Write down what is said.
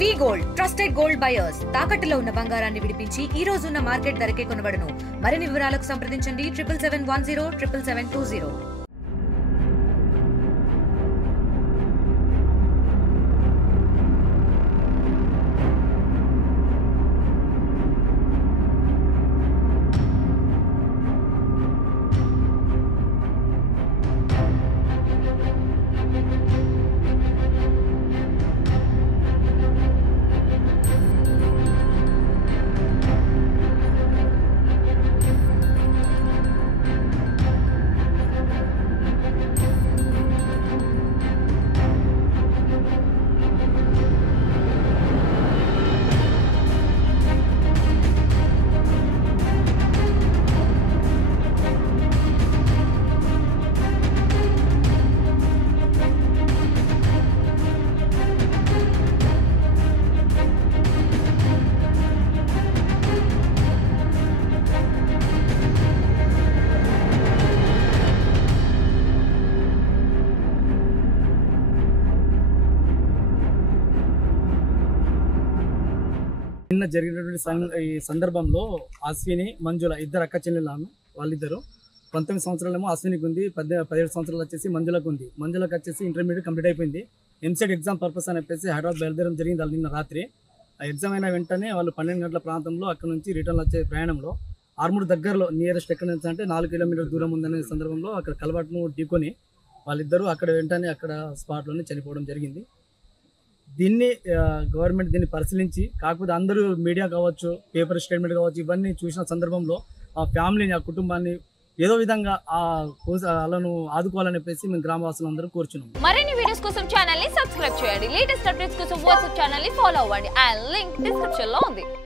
వి gold trusted gold buyers తాకట్టులో ఉన్న బంగారాన్ని విడిపించి ఈ రోజు ఉన్న మార్కెట్ ధరకే కొనబడును. మరిన్ని వివరాలకు సంప్రదించండి 7771077720. నిన్న జరిగినటువంటి ఈ సందర్భంలో అశ్విని మంజుల ఇద్దరు అక్క చెల్లెళ్ళు. వాళ్ళిద్దరు 19 సంవత్సరాలేమో అశ్వినికి ఉంది, 17 సంవత్సరాలు వచ్చేసి మంజులకు ఉంది. మంజులకు వచ్చేసి ఇంటర్మీడియట్ కంప్లీట్ అయిపోయింది. ఎంసెట్ ఎగ్జామ్ పర్పస్ అని చెప్పేసి హైదరాబాద్ బయలుదేరడం జరిగింది. వాళ్ళు నిన్న రాత్రి ఆ ఎగ్జామ్ అయిన వెంటనే వాళ్ళు 12 గంటల ప్రాంతంలో అక్కడ నుంచి రిటర్న్ వచ్చే ప్రయాణంలో ఆర్మూర్ దగ్గరలో నియరెస్ట్ ఎక్కడ నుంచి అంటే 4 కిలోమీటర్ల దూరం ఉందనే సందర్భంలో అక్కడ కలవాటును ఢీకొని వాళ్ళిద్దరూ అక్కడ వెంటనే అక్కడ స్పాట్లోనే చనిపోవడం జరిగింది. దీన్ని గవర్నమెంట్ దీన్ని పరిశీలించి, కాకపోతే అందరూ మీడియా కావచ్చు, పేపర్ స్టేట్మెంట్ కావచ్చు, ఇవన్నీ చూసిన సందర్భంలో ఆ ఫ్యామిలీని, ఆ కుటుంబాన్ని ఏదో విధంగా వాళ్ళను ఆదుకోవాలని చెప్పేసి మేము గ్రామవాసులు అందరూ కోరుచున్నాం. మరిన్ని వీడియోస్ కోసం ఛానల్ ని సబ్స్క్రైబ్ చేయండి. లేటెస్ట్ అప్డేట్స్ కోసం వాట్సాప్ ఛానల్ ని ఫాలో అవ్వండి. ఆ లింక్ డిస్క్రిప్షన్ లో ఉంది.